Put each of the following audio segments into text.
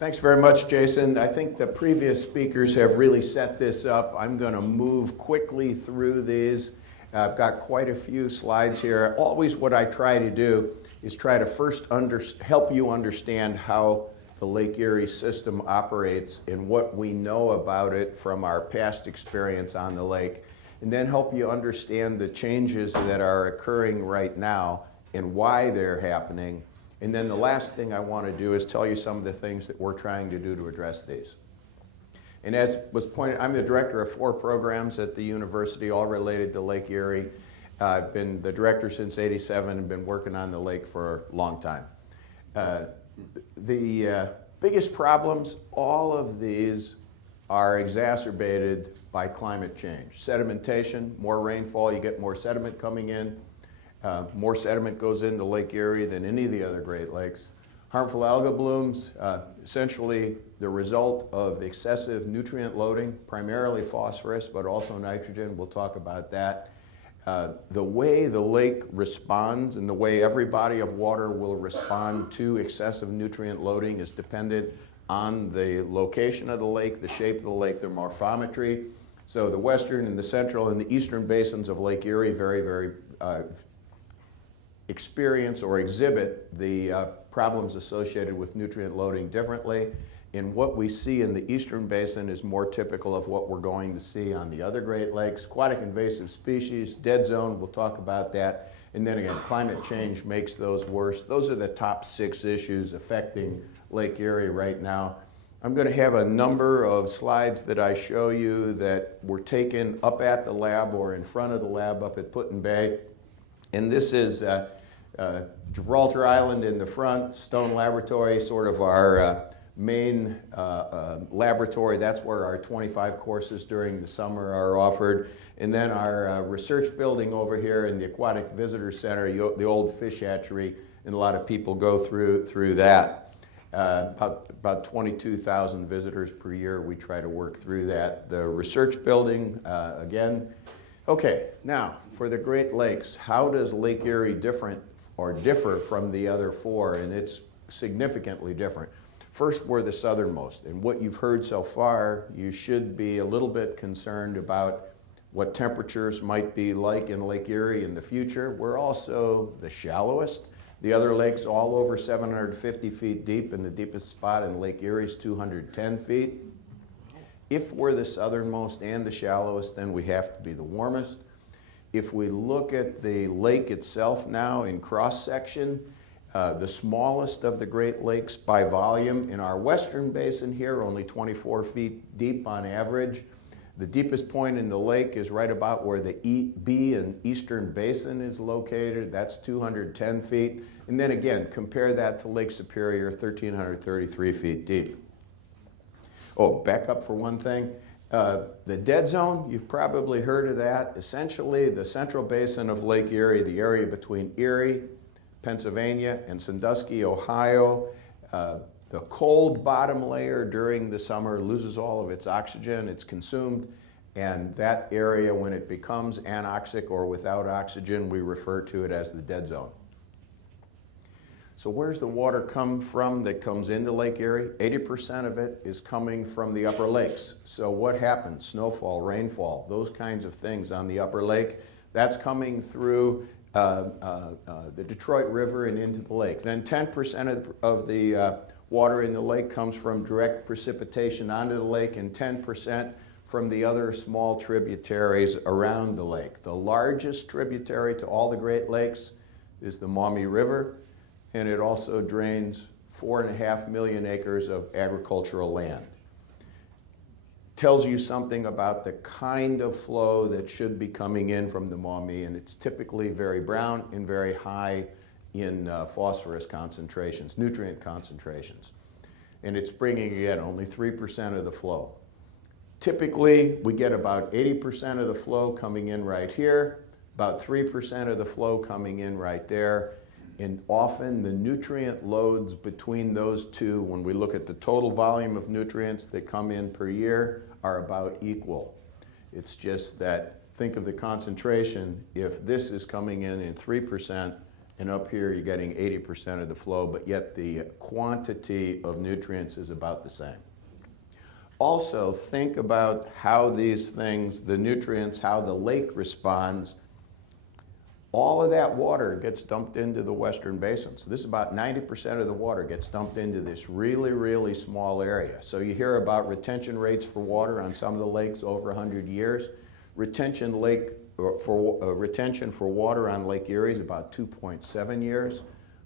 Thanks very much, Jason. I think the previous speakers have really set this up. I'm going to move quickly through these. I've got quite a few slides here. Always what I try to do is try to first help you understand how the Lake Erie system operates and what we know about it from our past experience on the lake, and then help you understand the changes that are occurring right now and why they're happening. And then the last thing I want to do is tell you some of the things that we're trying to do to address these. And as was pointed, I'm the director of 4 programs at the university, all related to Lake Erie. I've been the director since '87 and been working on the lake for a long time. The biggest problems, all of these are exacerbated by climate change. Sedimentation, more rainfall, you get more sediment coming in. More sediment goes into Lake Erie than any of the other Great Lakes. Harmful algal blooms, essentially the result of excessive nutrient loading, primarily phosphorus, but also nitrogen. We'll talk about that. The way the lake responds and the way every body of water will respond to excessive nutrient loading is dependent on the location of the lake, the shape of the lake, the morphometry. So the western and the central and the eastern basins of Lake Erie very experience or exhibit the problems associated with nutrient loading differently. And what we see in the eastern basin is more typical of what we're going to see on the other Great Lakes. Aquatic invasive species, dead zone, we'll talk about that. And then again, climate change makes those worse. Those are the top 6 issues affecting Lake Erie right now. I'm going to have a number of slides that I show you that were taken up at the lab or in front of the lab up at Put-in-Bay. And this is Gibraltar Island in the front, Stone Laboratory, sort of our main laboratory. That's where our 25 courses during the summer are offered. And then our research building over here in the Aquatic Visitor Center, the old fish hatchery, and a lot of people go through that. About 22,000 visitors per year. We try to work through that. The research building, again. Okay, now for the Great Lakes, how does Lake Erie differ from the other 4? And it's significantly different. First, we're the southernmost, and what you've heard so far, you should be a little bit concerned about what temperatures might be like in Lake Erie in the future. We're also the shallowest. The other lakes all over 750 feet deep, and the deepest spot in Lake Erie is 210 feet. If we're the southernmost and the shallowest, then we have to be the warmest. If we look at the lake itself now in cross-section, the smallest of the Great Lakes by volume in our western basin here, only 24 feet deep on average. The deepest point in the lake is right about where the B and Eastern Basin is located. That's 210 feet. And then again, compare that to Lake Superior, 1,333 feet deep. Oh, back up for one thing. The dead zone, you've probably heard of that. Essentially, the central basin of Lake Erie, the area between Erie, Pennsylvania, and Sandusky, Ohio. The cold bottom layer during the summer loses all of its oxygen. It's consumed. And that area, when it becomes anoxic or without oxygen, we refer to it as the dead zone. So where's the water come from that comes into Lake Erie? 80% of it is coming from the upper lakes. So what happens? Snowfall, rainfall, those kinds of things on the upper lake. That's coming through the Detroit River and into the lake. Then 10% of the water in the lake comes from direct precipitation onto the lake, and 10% from the other small tributaries around the lake. The largest tributary to all the Great Lakes is the Maumee River, and it also drains 4.5 million acres of agricultural land. Tells you something about the kind of flow that should be coming in from the Maumee, and it's typically very brown and very high in phosphorus concentrations, nutrient concentrations. And it's bringing, again, only 3% of the flow. Typically, we get about 80% of the flow coming in right here, about 3% of the flow coming in right there, and often the nutrient loads between those two, when we look at the total volume of nutrients that come in per year, are about equal. It's just that, think of the concentration. If this is coming in 3% and up here you're getting 80% of the flow, but yet the quantity of nutrients is about the same. Also, think about how these things, the nutrients, how the lake responds. All of that water gets dumped into the western basin. So this is about 90% of the water gets dumped into this really, really small area. So you hear about retention rates for water on some of the lakes over 100 years. Retention for water on Lake Erie is about 2.7 years,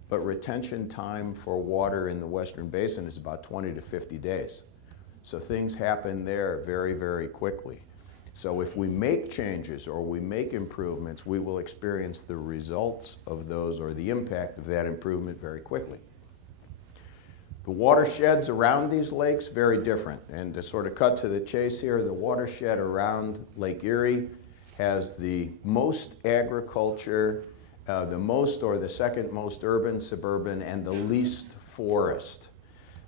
but retention time for water in the western basin is about 20 to 50 days. So things happen there very, very quickly. So if we make changes or we make improvements, we will experience the results of those or the impact of that improvement very quickly. The watersheds around these lakes, very different. And to sort of cut to the chase here, the watershed around Lake Erie has the most agriculture, the most or the second most urban, suburban, and the least forest.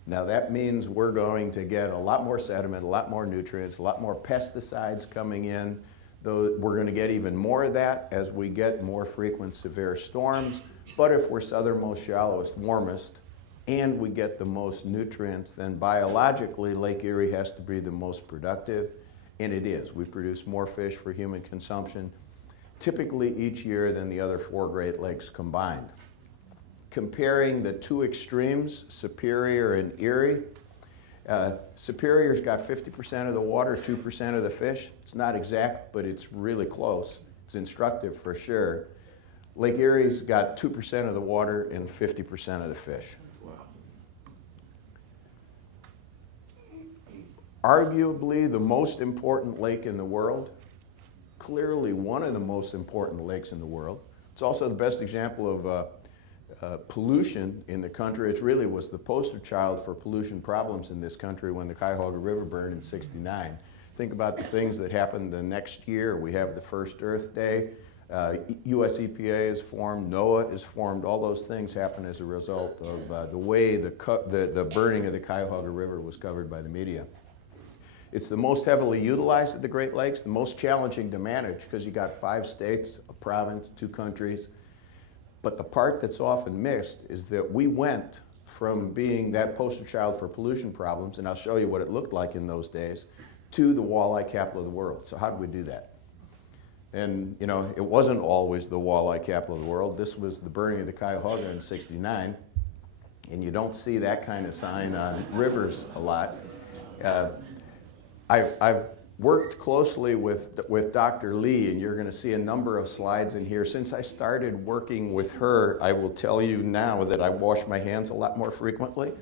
Now that means we're going to get a lot more sediment, a lot more nutrients, a lot more pesticides coming in. Though we're going to get even more of that as we get more frequent severe storms. But if we're southernmost, shallowest, warmest, and we get the most nutrients, then biologically Lake Erie has to be the most productive, and it is. We produce more fish for human consumption, typically each year than the other 4 Great Lakes combined. Comparing the two extremes, Superior and Erie, Superior's got 50% of the water, 2% of the fish. It's not exact, but it's really close. It's instructive for sure. Lake Erie's got 2% of the water and 50% of the fish. Wow. Arguably the most important lake in the world, clearly one of the most important lakes in the world. It's also the best example of pollution in the country. It really was the poster child for pollution problems in this country when the Cuyahoga River burned in '69. Think about the things that happened the next year. We have the first Earth Day, US EPA is formed, NOAA is formed. All those things happen as a result of the way the burning of the Cuyahoga River was covered by the media. It's the most heavily utilized of the Great Lakes, the most challenging to manage because you got 5 states, a province, 2 countries. But the part that's often missed is that we went from being that poster child for pollution problems, and I'll show you what it looked like in those days, to the walleye capital of the world. So how did we do that? And you know, it wasn't always the walleye capital of the world. This was the burning of the Cuyahoga in '69, and you don't see that kind of sign on rivers a lot. I've worked closely with Dr. Lee, and you're going to see a number of slides in here. Since I started working with her, I will tell you now that I wash my hands a lot more frequently.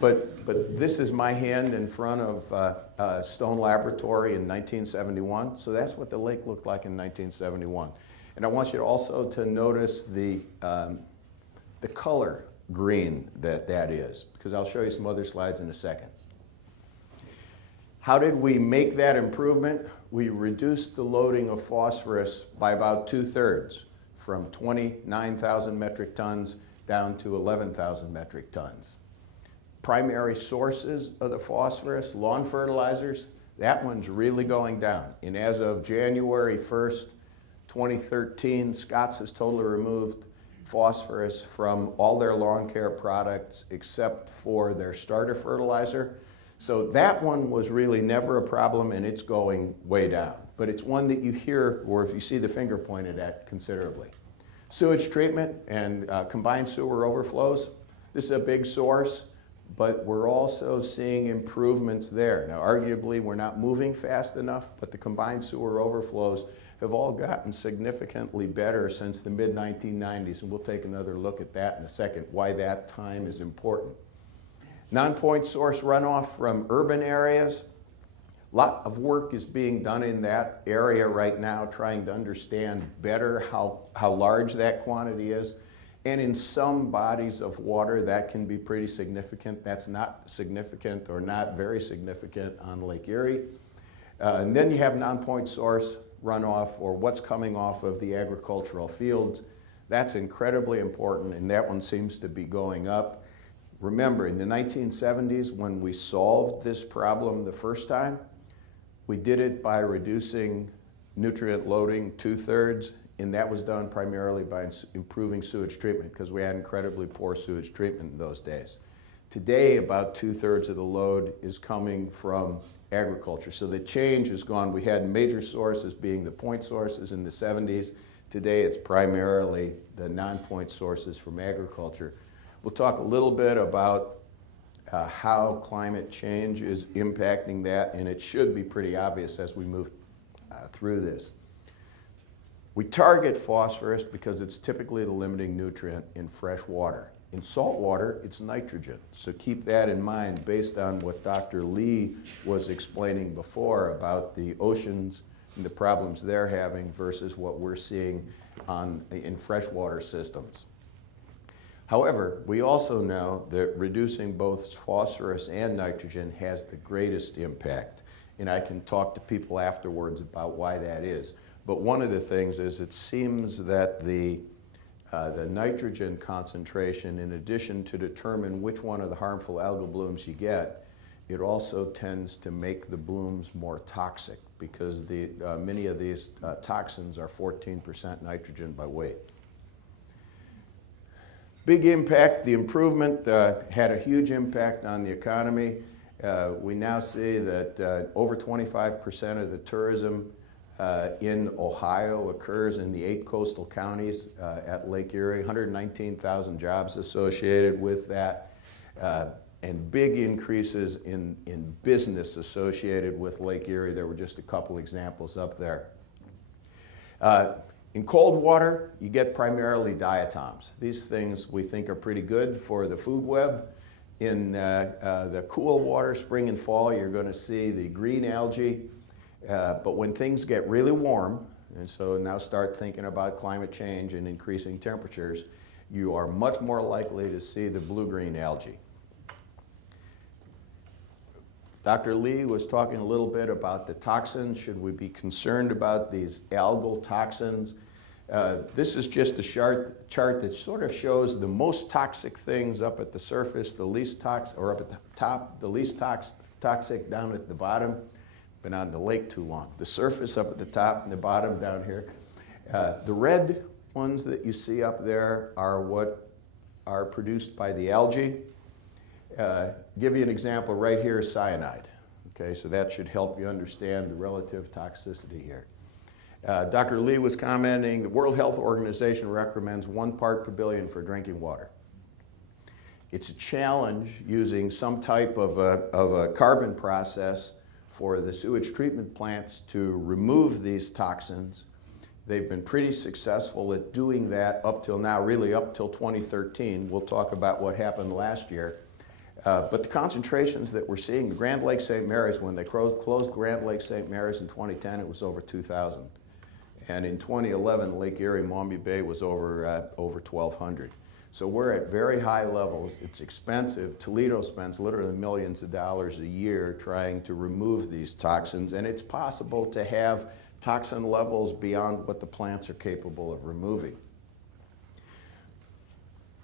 But this is my hand in front of Stone Laboratory in 1971. So that's what the lake looked like in 1971. And I want you also to notice the color green that is, because I'll show you some other slides in a second. How did we make that improvement? We reduced the loading of phosphorus by about 2/3, from 29,000 metric tons down to 11,000 metric tons. Primary sources of the phosphorus, lawn fertilizers, that one's really going down. And as of January 1st, 2013, Scotts has totally removed phosphorus from all their lawn care products except for their starter fertilizer. So that one was really never a problem, and it's going way down. But it's one that you hear, or if you see the finger pointed at, considerably. Sewage treatment and combined sewer overflows. This is a big source, but we're also seeing improvements there. Now, arguably, we're not moving fast enough, but the combined sewer overflows have all gotten significantly better since the mid-1990s, and we'll take another look at that in a second, why that time is important. Non-point source runoff from urban areas. A lot of work is being done in that area right now, trying to understand better how large that quantity is. And in some bodies of water, that can be pretty significant. That's not significant or not very significant on Lake Erie. And then you have non-point source runoff, or what's coming off of the agricultural fields. That's incredibly important, and that one seems to be going up. Remember, in the 1970s, when we solved this problem the first time, we did it by reducing nutrient loading 2/3 and that was done primarily by improving sewage treatment because we had incredibly poor sewage treatment in those days. Today, about 2/3 of the load is coming from agriculture. So the change has gone. We had major sources being the point sources in the 70s. Today, it's primarily the non-point sources from agriculture. We'll talk a little bit about how climate change is impacting that, and it should be pretty obvious as we move through this. We target phosphorus because it's typically the limiting nutrient in fresh water. In salt water, it's nitrogen. So keep that in mind based on what Dr. Lee was explaining before about the oceans and the problems they're having versus what we're seeing in freshwater systems. However, we also know that reducing both phosphorus and nitrogen has the greatest impact. And I can talk to people afterwards about why that is. But one of the things is it seems that the nitrogen concentration, in addition to determine which one of the harmful algal blooms you get, it also tends to make the blooms more toxic because many of these toxins are 14% nitrogen by weight. Big impact. The improvement had a huge impact on the economy. We now see that over 25% of the tourism in Ohio occurs in the 8 coastal counties at Lake Erie, 119,000 jobs associated with that, and big increases in business associated with Lake Erie. There were just a couple examples up there. In cold water, you get primarily diatoms. These things we think are pretty good for the food web. In the cool water, spring and fall, you're going to see the green algae. But when things get really warm, and so now start thinking about climate change and increasing temperatures, you are much more likely to see the blue-green algae. Dr. Lee was talking a little bit about the toxins. Should we be concerned about these algal toxins? This is just a chart that sort of shows the most toxic things up at the surface, the least toxic, or up at the top, the least toxic down at the bottom. Been on the lake too long. The surface up at the top and the bottom down here. The red ones that you see up there are what are produced by the algae. Give you an example right here, cyanide. Okay, so that should help you understand the relative toxicity here. Dr. Lee was commenting, the World Health Organization recommends 1 part per billion for drinking water. It's a challenge using some type of a carbon process for the sewage treatment plants to remove these toxins. They've been pretty successful at doing that up till now, really up till 2013. We'll talk about what happened last year. But the concentrations that we're seeing, Grand Lake St. Mary's, when they closed Grand Lake St. Mary's in 2010, it was over 2,000. And in 2011, Lake Erie, Maumee Bay was over 1,200. So we're at very high levels. It's expensive. Toledo spends literally millions of dollars a year trying to remove these toxins, and it's possible to have toxin levels beyond what the plants are capable of removing.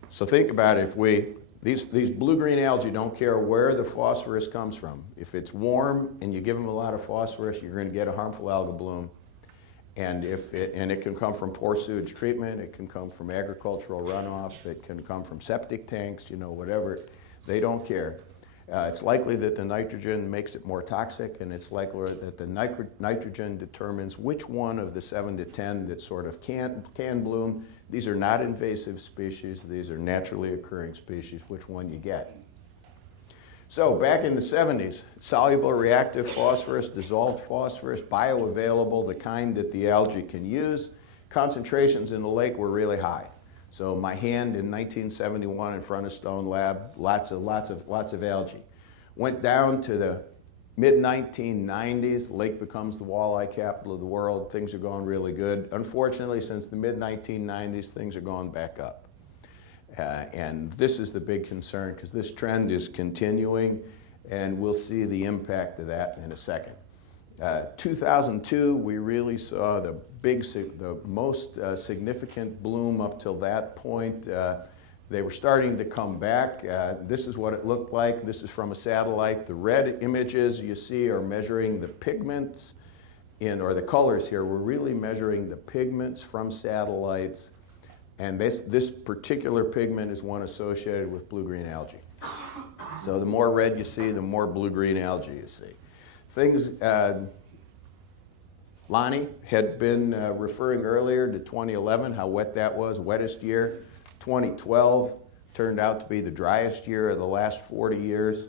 So think about it. These blue-green algae don't care where the phosphorus comes from. If it's warm and you give them a lot of phosphorus, you're going to get a harmful algal bloom. And it can come from poor sewage treatment, it can come from agricultural runoff, it can come from septic tanks, whatever. They don't care. It's likely that the nitrogen makes it more toxic, and it's likely that the nitrogen determines which one of the 7 to 10 that sort of can bloom. These are not invasive species, these are naturally occurring species, which one you get. So back in the 70s, soluble reactive phosphorus, dissolved phosphorus, bioavailable, the kind that the algae can use. Concentrations in the lake were really high. So my hand in 1971 in front of Stone Lab, lots of algae. Went down to the mid-1990s, lake becomes the walleye capital of the world. Things are going really good. Unfortunately, since the mid-1990s, things are going back up. And this is the big concern because this trend is continuing, and we'll see the impact of that in a second. 2002, we really saw the most significant bloom up till that point. They were starting to come back. This is what it looked like. This is from a satellite. The red images you see are measuring the pigments or the colors here, we're really measuring the pigments from satellites, and this particular pigment is one associated with blue-green algae. So the more red you see, the more blue-green algae you see. Things, Lonnie had been referring earlier to 2011, how wet that was, wettest year. 2012 turned out to be the driest year of the last 40 years.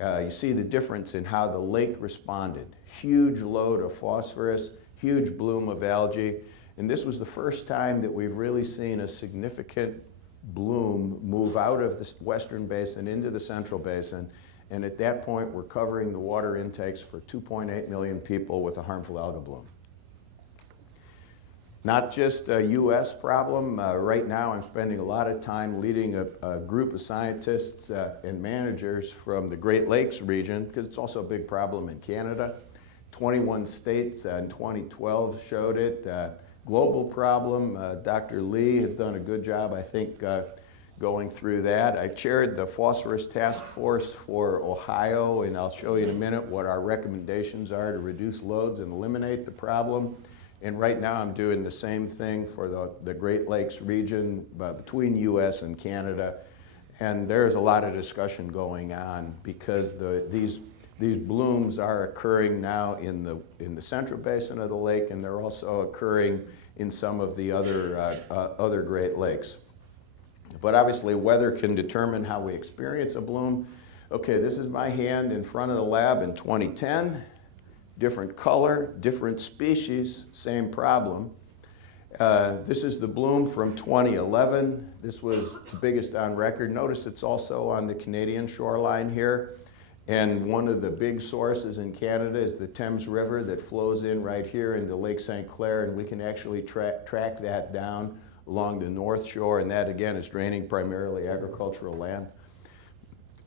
You see the difference in how the lake responded. Huge load of phosphorus, huge bloom of algae, and this was the first time that we've really seen a significant bloom move out of the western basin into the central basin, and at that point we're covering the water intakes for 2.8 million people with a harmful algal bloom. Not just a U.S. problem. Right now I'm spending a lot of time leading a group of scientists and managers from the Great Lakes region, because it's also a big problem in Canada. 21 states in 2012 showed it. Global problem. Dr. Lee has done a good job, I think, going through that. I chaired the Phosphorus Task Force for Ohio, and I'll show you in a minute what our recommendations are to reduce loads and eliminate the problem. And right now I'm doing the same thing for the Great Lakes region between US and Canada. And there's a lot of discussion going on because these blooms are occurring now in the central basin of the lake, and they're also occurring in some of the other Great Lakes. But obviously weather can determine how we experience a bloom. Okay, this is my hand in front of the lab in 2010. Different color, different species, same problem. This is the bloom from 2011. This was the biggest on record. Notice it's also on the Canadian shoreline here. And one of the big sources in Canada is the Thames River that flows in right here into Lake St. Clair, and we can actually track that down along the north shore, and that again is draining primarily agricultural land.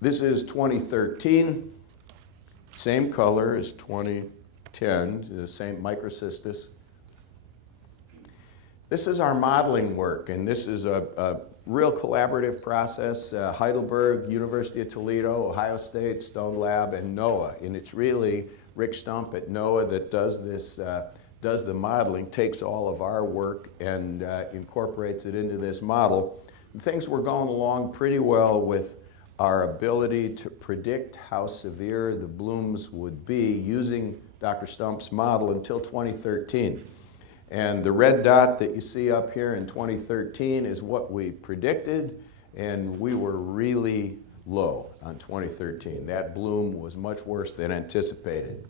This is 2013, same color as 2010, the same Microcystis. This is our modeling work, and this is a real collaborative process. Heidelberg, University of Toledo, Ohio State, Stone Lab, and NOAA. And it's really Rick Stump at NOAA that does this, does the modeling, takes all of our work and incorporates it into this model. And things were going along pretty well with our ability to predict how severe the blooms would be using Dr. Stump's model until 2013. And the red dot that you see up here in 2013 is what we predicted, and we were really low on 2013. That bloom was much worse than anticipated.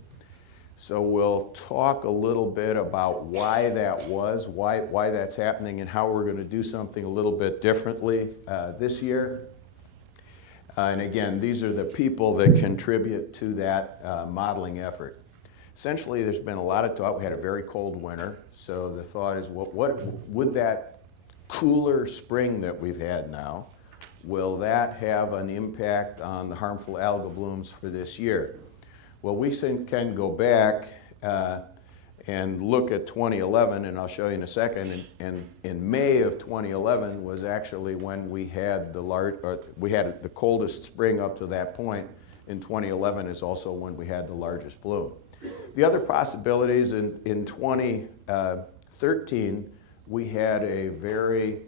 So we'll talk a little bit about why that was, why that's happening, and how we're going to do something a little bit differently this year. And again, these are the people that contribute to that modeling effort. Essentially, there's been a lot of talk. We had a very cold winter, so the thought is, what would that cooler spring that we've had now, will that have an impact on the harmful algal blooms for this year? Well, we can go back and look at 2011, and I'll show you in a second. And in May of 2011 was actually when we had the coldest spring up to that point. In 2011 is also when we had the largest bloom. The other possibilities in 2013, we had a very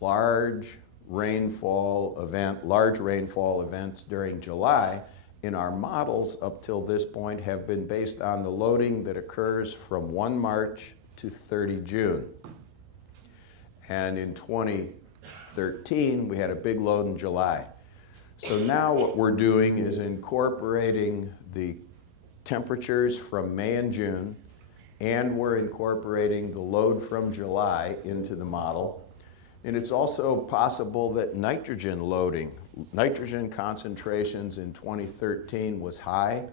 large rainfall events during July. And our models up till this point have been based on the loading that occurs from 1 March to 30 June. And in 2013, we had a big load in July. So now what we're doing is incorporating the temperatures from May and June, and we're incorporating the load from July into the model. And it's also possible that nitrogen concentrations in 2013 was high,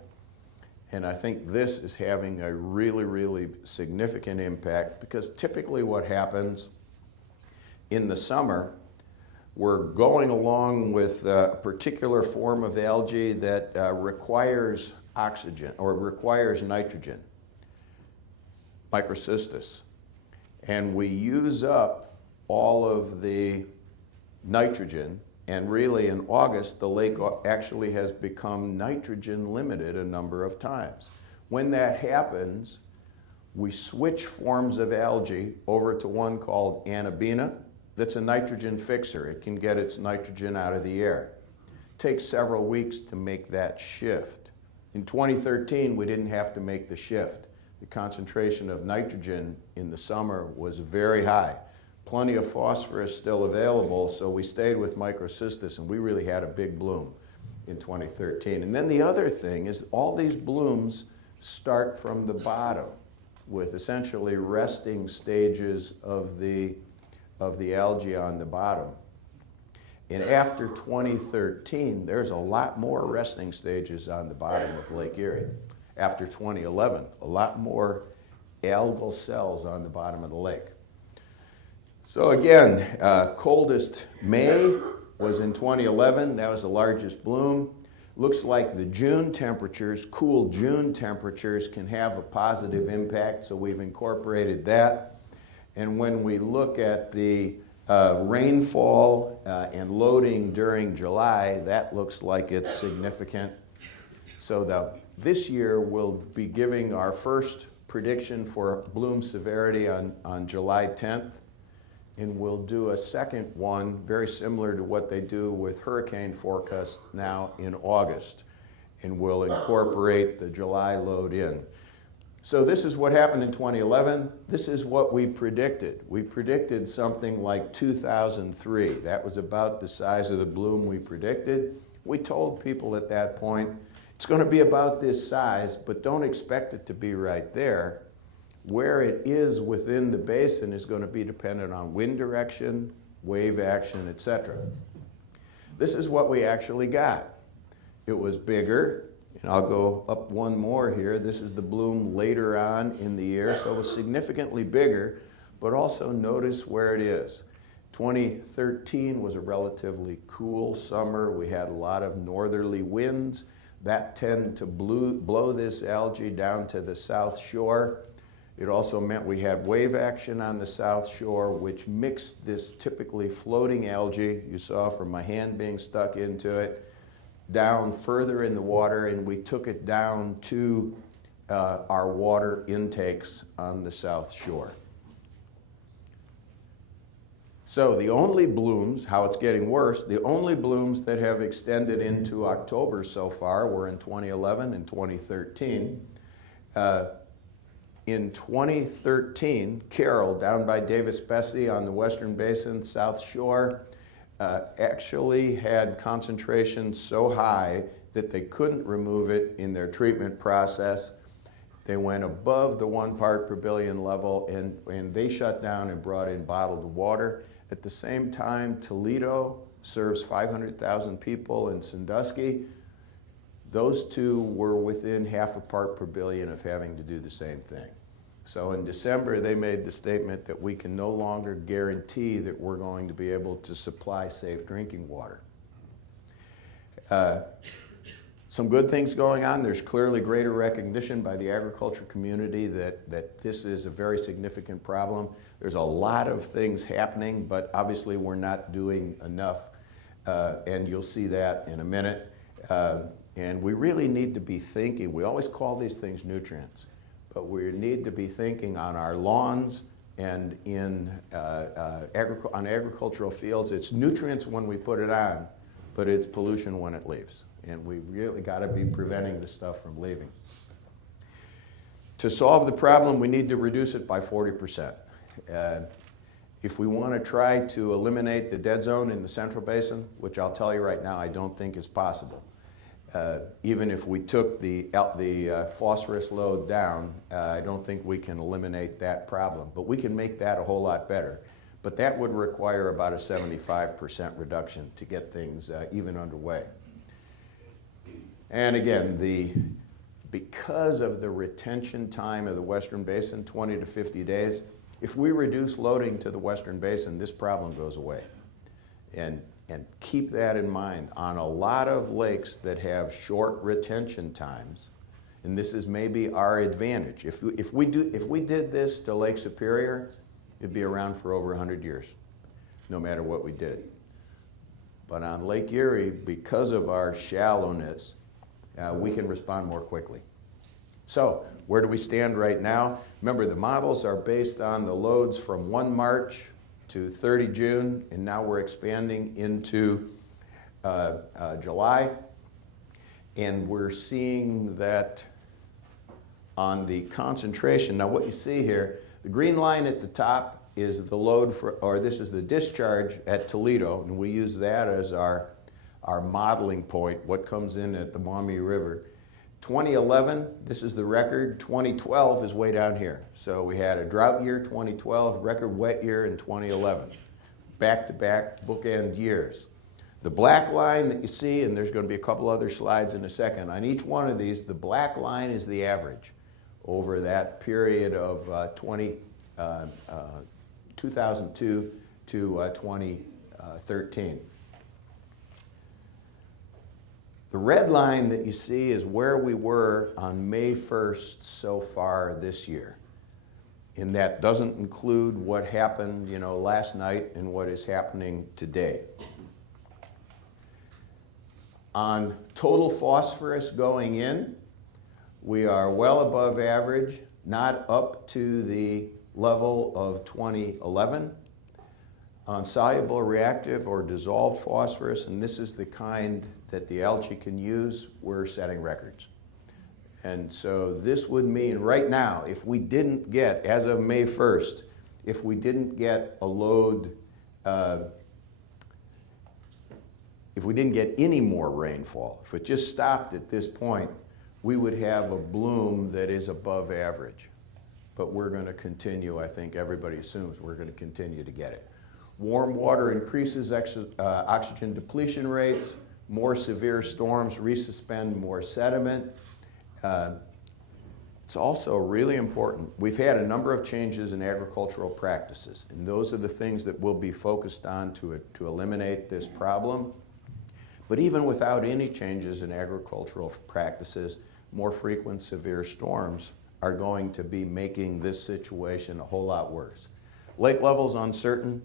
and I think this is having a really, really significant impact, because typically what happens in the summer, we're going along with a particular form of algae that requires oxygen or requires nitrogen, Microcystis, and we use up all of the nitrogen, and really in August the lake actually has become nitrogen limited a number of times. When that happens, we switch forms of algae over to one called anabina that's a nitrogen fixer. It can get its nitrogen out of the air. It takes several weeks to make that shift. In 2013, we didn't have to make the shift. The concentration of nitrogen in the summer was very high. Plenty of phosphorus still available, so we stayed with Microcystis, and we really had a big bloom in 2013. And then the other thing is all these blooms start from the bottom with essentially resting stages of the algae on the bottom. And after 2013, there's a lot more resting stages on the bottom of Lake Erie. After 2011, a lot more algal cells on the bottom of the lake. So again, coldest May was in 2011. That was the largest bloom. Looks like the June temperatures, cool June temperatures, can have a positive impact, so we've incorporated that. And when we look at the rainfall and loading during July, that looks like it's significant. So this year we'll be giving our first prediction for bloom severity on July 10th. And we'll do a second one very similar to what they do with hurricane forecast now in August. And we'll incorporate the July load in. So this is what happened in 2011. This is what we predicted. We predicted something like 2003. That was about the size of the bloom we predicted. We told people at that point, it's going to be about this size, but don't expect it to be right there. Where it is within the basin is going to be dependent on wind direction, wave action, etc. This is what we actually got. It was bigger, and I'll go up one more here. This is the bloom later on in the year, so it was significantly bigger, but also notice where it is. 2013 was a relatively cool summer. We had a lot of northerly winds. That tended to blow this algae down to the south shore. It also meant we had wave action on the south shore, which mixed this typically floating algae, you saw from my hand being stuck into it, down further in the water, and we took it down to our water intakes on the south shore. So the only blooms, how it's getting worse, the only blooms that have extended into October so far were in 2011 and 2013. In 2013, Carroll, down by Davis Bessie on the Western Basin, South Shore, actually had concentrations so high that they couldn't remove it in their treatment process. They went above the 1 part per billion level, and they shut down and brought in bottled water. At the same time, Toledo serves 500,000 people, in Sandusky. Those two were within 0.5 part per billion of having to do the same thing. So in December, they made the statement that we can no longer guarantee that we're going to be able to supply safe drinking water. Some good things going on. There's clearly greater recognition by the agriculture community that this is a very significant problem. There's a lot of things happening, but obviously we're not doing enough, and you'll see that in a minute. And we really need to be thinking, we always call these things nutrients, but we need to be thinking on our lawns and on agricultural fields. It's nutrients when we put it on, but it's pollution when it leaves. And we really got to be preventing the stuff from leaving. To solve the problem, we need to reduce it by 40%. If we want to try to eliminate the dead zone in the Central Basin, which I'll tell you right now I don't think is possible, even if we took the phosphorus load down, I don't think we can eliminate that problem. But we can make that a whole lot better. But that would require about a 75% reduction to get things even underway. And again, because of the retention time of the Western Basin, 20 to 50 days, if we reduce loading to the Western Basin, this problem goes away. And keep that in mind. On a lot of lakes that have short retention times, and this is maybe our advantage. If we did this to Lake Superior, it'd be around for over 100 years, no matter what we did. But on Lake Erie, because of our shallowness, we can respond more quickly. So where do we stand right now? Remember, the models are based on the loads from 1 March to 30 June, and now we're expanding into July. And we're seeing that on the concentration. Now what you see here, the green line at the top is the load for, or this is the discharge at Toledo, and we use that as our modeling point, what comes in at the Maumee River. 2011, this is the record. 2012 is way down here. So we had a drought year, 2012, record wet year in 2011. Back-to-back bookend years. The black line that you see, and there's going to be a couple other slides in a second, on each one of these, the black line is the average over that period of 2002 to 2013. The red line that you see is where we were on May 1st so far this year. And that doesn't include what happened, last night and what is happening today. On total phosphorus going in, we are well above average, not up to the level of 2011. On soluble, reactive, or dissolved phosphorus, and this is the kind that the algae can use, we're setting records. And so this would mean right now, if we didn't get, as of May 1st, if we didn't get a load, if we didn't get any more rainfall, if it just stopped at this point, we would have a bloom that is above average. But we're going to continue, I think everybody assumes we're going to continue to get it. Warm water increases oxygen depletion rates, more severe storms resuspend more sediment. It's also really important. We've had a number of changes in agricultural practices, and those are the things that we'll be focused on to eliminate this problem. But even without any changes in agricultural practices, more frequent severe storms are going to be making this situation a whole lot worse. Lake level's uncertain.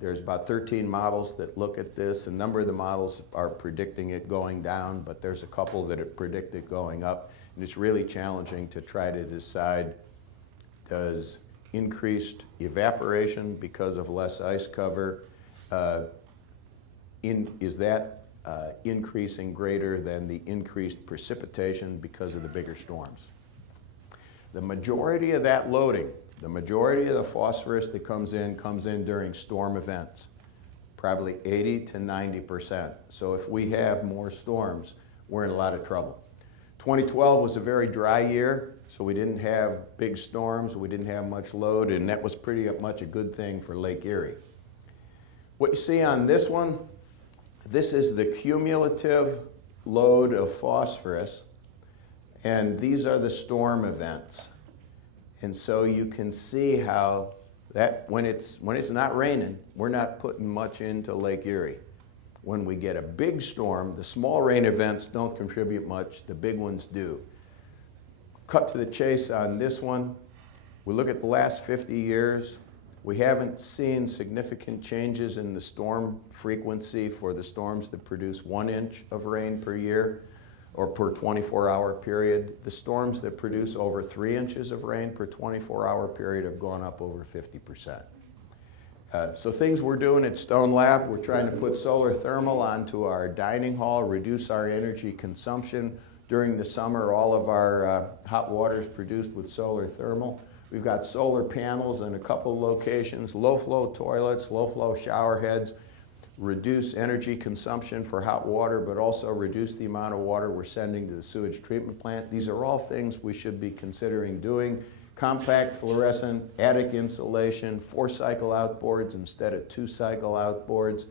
There's about 13 models that look at this. A number of the models are predicting it going down, but there's a couple that have predicted going up. And it's really challenging to try to decide, does increased evaporation because of less ice cover, is that increasing greater than the increased precipitation because of the bigger storms? The majority of that loading, the majority of the phosphorus that comes in during storm events, probably 80 to 90%. So if we have more storms, we're in a lot of trouble. 2012 was a very dry year, so we didn't have big storms, we didn't have much load, and that was pretty much a good thing for Lake Erie. What you see on this one, this is the cumulative load of phosphorus, and these are the storm events. And so you can see how that when it's not raining, we're not putting much into Lake Erie. When we get a big storm, the small rain events don't contribute much, the big ones do. Cut to the chase on this one. We look at the last 50 years. We haven't seen significant changes in the storm frequency for the storms that produce 1 inch of rain per year or per 24-hour period. The storms that produce over 3 inches of rain per 24-hour period have gone up over 50%. So things we're doing at Stone Lab, we're trying to put solar thermal onto our dining hall, reduce our energy consumption. During the summer, all of our hot water is produced with solar thermal. We've got solar panels in a couple locations, low-flow toilets, low-flow shower heads, reduce energy consumption for hot water, but also reduce the amount of water we're sending to the sewage treatment plant. These are all things we should be considering doing. Compact fluorescent, attic insulation, 4-cycle outboards instead of 2-cycle outboards,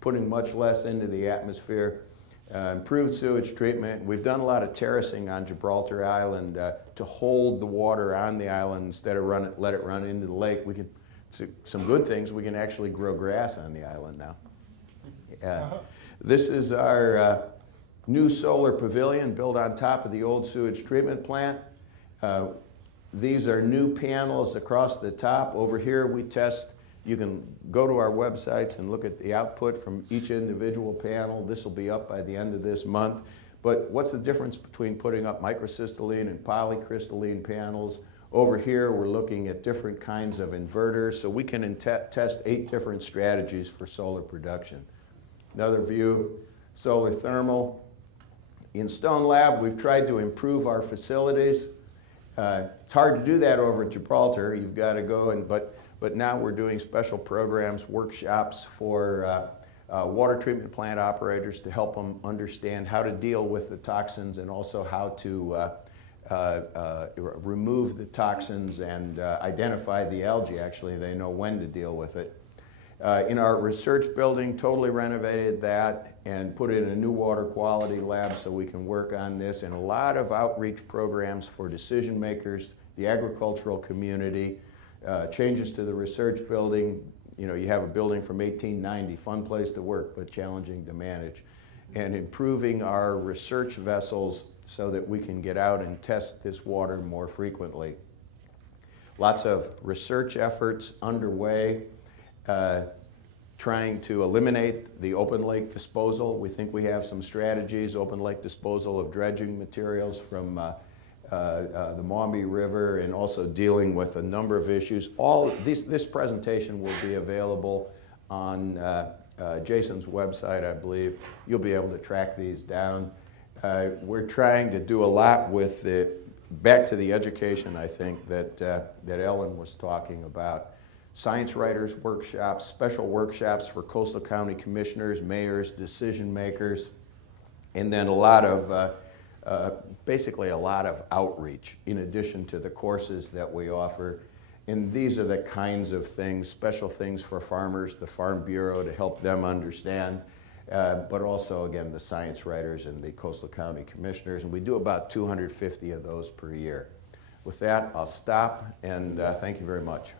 putting much less into the atmosphere, improved sewage treatment. We've done a lot of terracing on Gibraltar Island to hold the water on the island instead of let it run into the lake. We can, some good things, we can actually grow grass on the island now. This is our new solar pavilion built on top of the old sewage treatment plant. These are new panels across the top. Over here we test, you can go to our websites and look at the output from each individual panel. This will be up by the end of this month. But what's the difference between putting up microcrystalline and polycrystalline panels? Over here, we're looking at different kinds of inverters, so we can test 8 different strategies for solar production. Another view, solar thermal. In Stone Lab, we've tried to improve our facilities. It's hard to do that over at Gibraltar. You've got to go and, but now we're doing special programs, workshops for water treatment plant operators to help them understand how to deal with the toxins and also how to remove the toxins and identify the algae. Actually, they know when to deal with it. In our research building, totally renovated that and put in a new water quality lab so we can work on this, and a lot of outreach programs for decision makers, the agricultural community, changes to the research building. You know, you have a building from 1890, fun place to work, but challenging to manage. And improving our research vessels so that we can get out and test this water more frequently. Lots of research efforts underway, trying to eliminate the open lake disposal. We think we have some strategies, open lake disposal of dredging materials from the Maumee River, and also dealing with a number of issues. All this presentation will be available on Jason's website, I believe. You'll be able to track these down. We're trying to do a lot with back to the education, I think, that Ellen was talking about. Science writers workshops, special workshops for coastal county commissioners, mayors, decision makers, and then a lot of basically a lot of outreach in addition to the courses that we offer. And these are the kinds of things, special things for farmers, the Farm Bureau to help them understand, but also, again, the science writers and the coastal county commissioners. And we do about 250 of those per year. With that, I'll stop, and thank you very much.